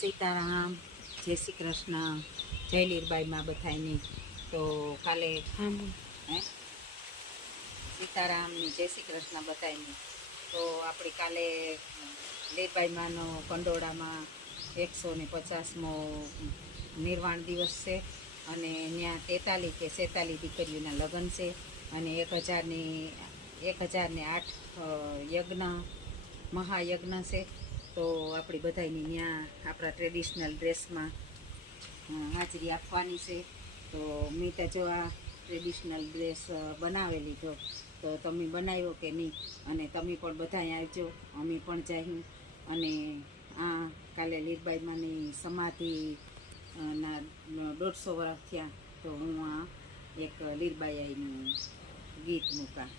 સીતારામ, જય શ્રી કૃષ્ણ, જય લીરબાઈમાં બધાયની. તો કાલે સીતારામની જય શ્રી કૃષ્ણ બધાયની. તો આપણી કાલે લીરબાઈમાંનો કંડોળામાં 150મો નિર્વાણ દિવસ છે અને ત્યાં 43 કે 46 દીકરીઓના લગ્ન છે અને 1008 યજ્ઞ મહાયજ્ઞ છે. તો આપણી બધાની ત્યાં આપણા ટ્રેડિશનલ ડ્રેસમાં હાજરી આપવાની છે. તો મેં તો જો આ ટ્રેડિશનલ ડ્રેસ બનાવી લીધો, તો તમે બનાવ્યો કે નહીં, અને તમે પણ બધા આવજો, અમે પણ જઈએ. અને આ કાલે લીરબાઈમાંની સમાધિ ના 150 વર્ષ થયા, તો હું આ એક લીરબાઈનું ગીત મૂકા,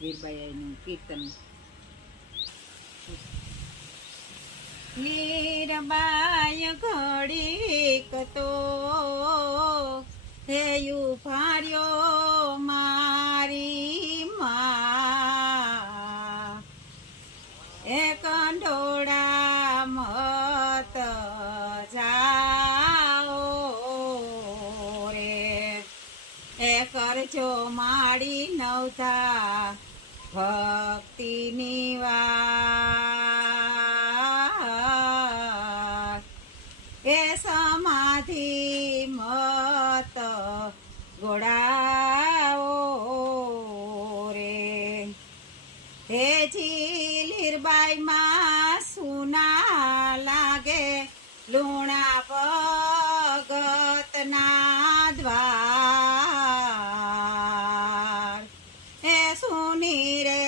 લીરબાઈનું કીર્તન. લીરબાઈ ઘડીક તો થયું ભાર્યો મારી માં, એ કંડોળા મત જાઓ રે, એ કરજો માડી નવધા ભક્તિની વાત, એ સમાધિ મત ગોળાઓ રે. હેજી લીરબાઈમાં સુના લાગે લુણા ભગતના દ્વાર, એ સુની રે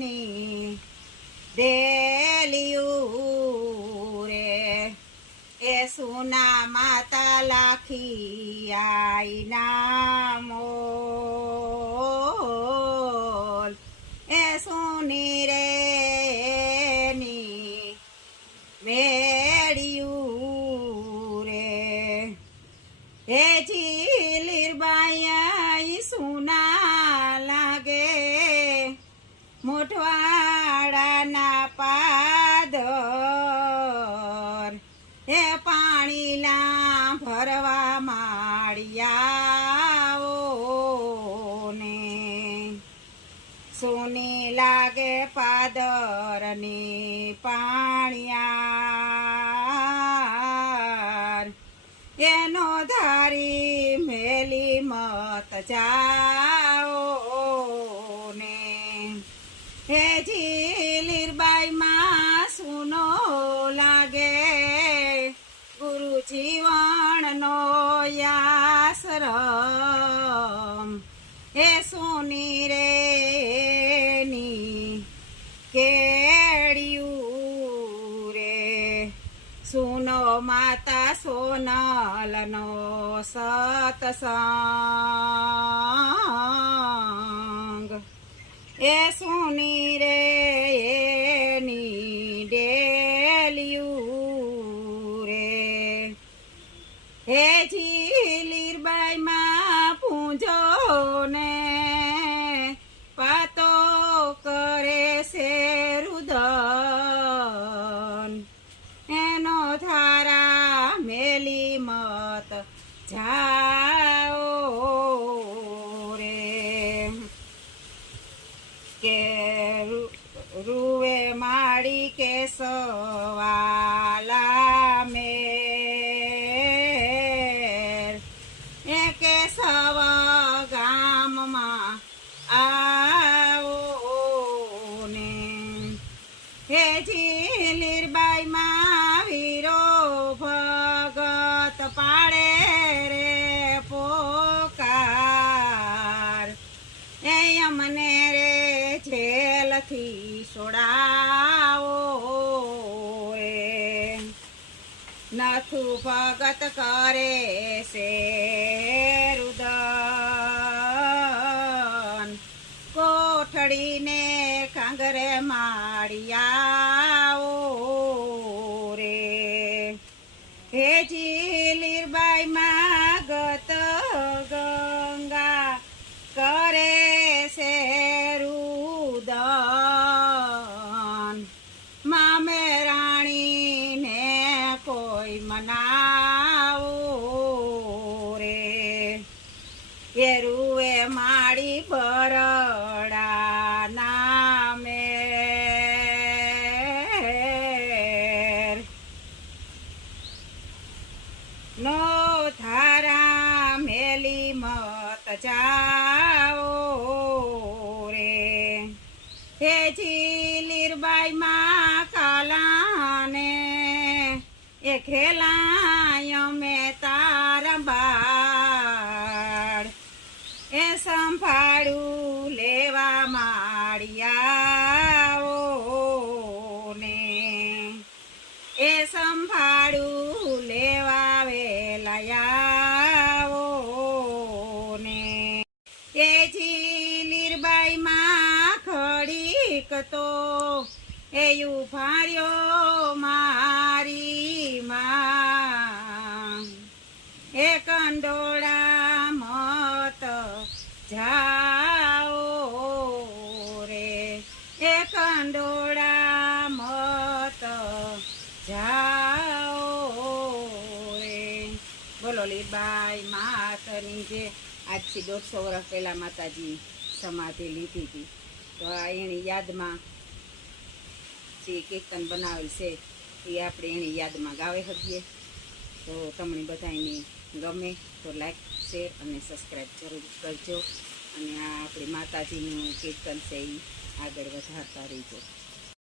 ની દેલિયું રે, એ સુના માતા લાખી આઈ નામોલ, એ સુની રે ની વેડિયું રે. હેજી લીરબાઈ સુના લાગે મોઢવાડાના પાદર, એ પાણીલા ભરવા માળિયાઓ ને, સુની લાગે પાદરની પાણિયાર, એનો ધારી મેલી મત જાઓ ને. હેજી લીરબાઈમાં સુનો લાગે ગુરુ જીવનનો આશ્રમ, એ સુની રે ની કેડિયું રે, સુનો માતા સોનલનો સતસંગ, એ સુની રે ની ડેલિયું રે. હેજી લીરબાઈમાં પૂંજો ને પાતો કરે છે રુદન, એનો ધારા મેલી મત જાઓ રે, કે રૂવે માડી કેસવાલા મેર, એ કેસવ ગામમાં આવો ને. હેજી લીરબાઈમાં વીરો ભગત પાડે રે પોકાર, એ અમને રે જેલથી છોડાવો રે. નથુ ભગત કરે છે રુદન, કોઠડીને કાંગરે માળિયાઓ રે. હેજી લીરબાઈમાં ગત ગંગા કરે છે રુદન, મામે રાણી જાઓ રે હે લીરબાઈ માં કાલાને એ ખેલાય મેં તારા બાળ એ સંભાળું લેવા માળિયાઓ ને એ સંભાળું લેવા વેલાયાઓ ને એ લીરબાઈ માં ખડીક તો એ ઉભાર્યો મારી માં એ કંડોળા મત જાઓ રે એ કંડોળા મત જાઓ રે બોલો લીરબાઈ માતની જે આજથી 150 વર્ષ પહેલાં માતાજી સમાધિ લીધી હતી તો આ એની યાદમાં જે કીર્તન બનાવેલ છે એ આપણે એની યાદમાં ગાવે શકીએ તો તમને બધાને ગમે તો લાઈક શેર અને સબસ્ક્રાઈબ જરૂર કરજો અને આ આપણી માતાજીનું કીર્તન છે એ આગળ વધારતા રહીજો.